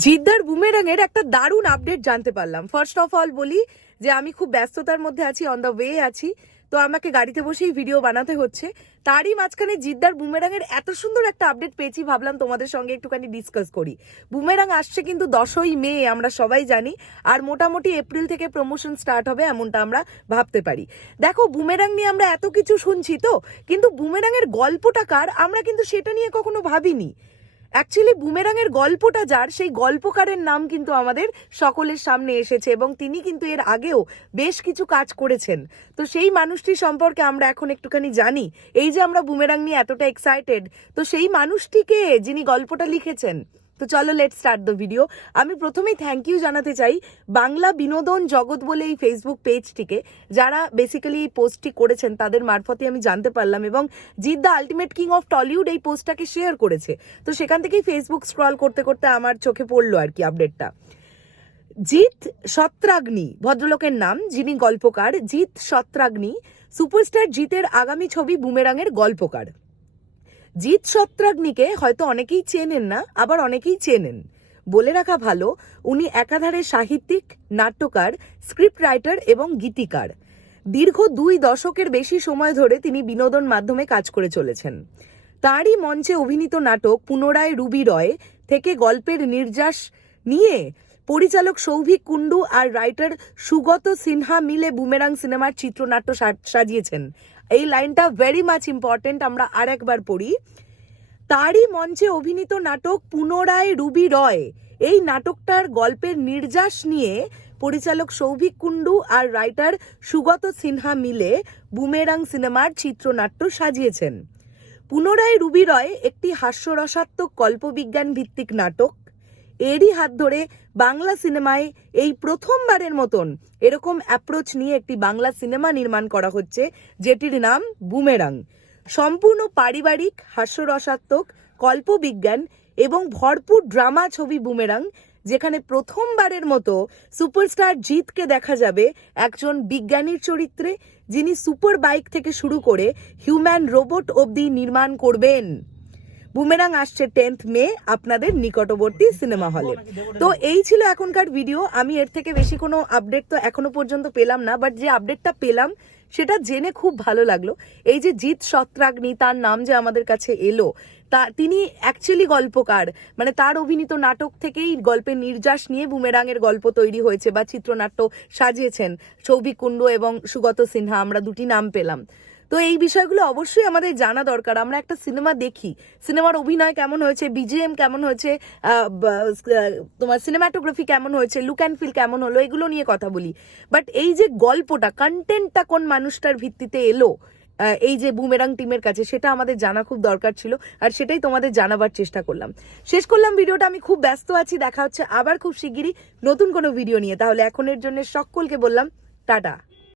জিদ্দার boomerang এর একটা দারুণ আপডেট জানতে পারলাম। ফার্স্ট অফ অল বলি যে আমি খুব ব্যস্ততার মধ্যে আছি, অন দ্য ওয়ে আছি, তো আমাকে গাড়িতে বসেই ভিডিও বানাতে হচ্ছে। তারই মাঝখানে জিদ্দার বুমেরাং এর এত সুন্দর একটা আপডেট পেয়েছি, ভাবলাম তোমাদের সঙ্গে একটুখানি ডিসকাস করি। বুমেরাং আসছে কিন্তু 10ই মে, আমরা সবাই জানি, আর মোটামুটি এপ্রিল থেকে প্রমোশন স্টার্ট হবে এমনটা আমরা ভাবতে পারি। দেখো, বুমেরাং নিয়ে আমরা এত কিছু শুনছি, তো কিন্তু বুমেরাং এর গল্পটা কার আমরা কিন্তু সেটা নিয়ে কখনো ভাবিনি। অ্যাকচুয়ালি বুমেরাং এর গল্পটা যার, সেই গল্পকারের নাম কিন্তু আমাদের সকলের সামনে এসেছে এবং তিনি কিন্তু এর আগেও বেশ কিছু কাজ করেছেন। তো সেই মানুষটি সম্পর্কে আমরা এখন একটুখানি জানি। এই যে আমরা বুমেরাং নিয়ে এতটা এক্সাইটেড, তো সেই মানুষটিকে যিনি গল্পটা লিখেছেন। তো চলো, লেটস স্টার্ট দ্য ভিডিও। আমি প্রথমেই থ্যাংক ইউ জানাতে চাই বাংলা বিনোদন জগৎ বলে এই ফেসবুক পেজটিকে, যারা বেসিক্যালি এই পোস্টটি করেছেন তাদের মারফতে আমি জানতে পারলাম, এবং Jeet the ultimate king of Tollywood এই পোস্টটাকে শেয়ার করেছে। তো সেখান থেকেই ফেসবুক স্ক্রল করতে করতে আমার চোখে পড়লো আর কি আপডেটটা। জিৎ সত্রাগ্নি ভদ্রলোকের নাম, যিনি গল্পকার জিৎ সত্রাগ্নি, সুপারস্টার জিতের আগামী ছবি বুমেরাংয়ের গল্পকার। জিৎ সত্রাগ্নিকে হয়তো অনেকেই চেনেন না, আবার অনেকেই চেনেন। বলে রাখা ভালো, উনি একাধারে সাহিত্যিক, নাট্যকার, স্ক্রিপ্ট রাইটার এবং গীতিকার। দীর্ঘ 2 দশকের বেশি সময় ধরে তিনি বিনোদন মাধ্যমে কাজ করে চলেছেন। তাঁরই মঞ্চে অভিনীত নাটক পুনরায় রুবি রয় থেকে গল্পের নির্যাস নিয়ে পরিচালক সৌভিক কুণ্ডু আর রাইটার সুগত সিনহা মিলে বুমেরাং সিনেমার চিত্রনাট্য সাজিয়েছেন। এই লাইনটা ভেরি মাচ ইম্পর্টেন্ট, আমরা আর একবার পড়ি। তারই মঞ্চে অভিনীত নাটক পুনরায় রুবি রয়, এই নাটকটার গল্পের নির্যাস নিয়ে পরিচালক সৌভিক কুণ্ডু আর রাইটার সুগত সিনহা মিলে বুমেরাং সিনেমার চিত্রনাট্য সাজিয়েছেন। পুনরায় রুবি রয় একটি হাস্যরসাত্মক কল্পবিজ্ঞান ভিত্তিক নাটক। এরই হাত ধরে বাংলা সিনেমায় এই প্রথমবারের মতন এরকম অ্যাপ্রোচ নিয়ে একটি বাংলা সিনেমা নির্মাণ করা হচ্ছে, যেটির নাম বুমেরাং। সম্পূর্ণ পারিবারিক, হাস্যরসাত্মক, কল্পবিজ্ঞান এবং ভরপুর ড্রামা ছবি বুমেরাং, যেখানে প্রথমবারের মতো সুপারস্টার জিতকে দেখা যাবে একজন বিজ্ঞানীর চরিত্রে, যিনি সুপার বাইক থেকে শুরু করে হিউম্যান রোবট অবধি নির্মাণ করবেন। বুমেরাং আসছে 10th মে আপনাদের নিকটবর্তী সিনেমা হলে। তো এই ছিল এখনকার ভিডিও। আমি এর থেকে বেশি কোনো আপডেট তো এখনো পর্যন্ত পেলাম না, বাট যে আপডেটটা পেলাম সেটা জেনে খুব ভালো লাগলো। এই যে জিৎ সত্রাগ্নি, তার নাম যে আমাদের কাছে এলো, তিনি অ্যাকচুয়ালি গল্পকার, মানে তার অভিনীত নাটক থেকেই গল্পের নির্যাস নিয়ে বুমেরাংয়ের গল্প তৈরি হয়েছে বা চিত্রনাট্য সাজিয়েছেন সৌভিক কুণ্ডু এবং সুগত সিনহা, আমরা দুটি নাম পেলাম। তো এই বিষয়গুলো অবশ্যই আমাদের জানা দরকার। আমরা একটা সিনেমা দেখি, সিনেমার অভিনয় কেমন হয়েছে, বিজিএম কেমন হয়েছে, তোমার সিনেমাটোগ্রাফি কেমন হয়েছে, লুক অ্যান্ড ফিল কেমন হলো, এগুলো নিয়ে কথা বলি। বাট এই যে গল্পটা, কন্টেন্টটা কোন মানুষটার ভিত্তিতে এলো এই যে বুমেরাং টিমের কাছে, সেটা আমাদের জানা খুব দরকার ছিল, আর সেটাই তোমাদের জানাবার চেষ্টা করলাম। শেষ করলাম ভিডিওটা। আমি খুব ব্যস্ত আছি, দেখা হচ্ছে আবার খুব শিগগিরই নতুন কোনো ভিডিও নিয়ে। তাহলে এখনের জন্য সকলকে বললাম টাটা।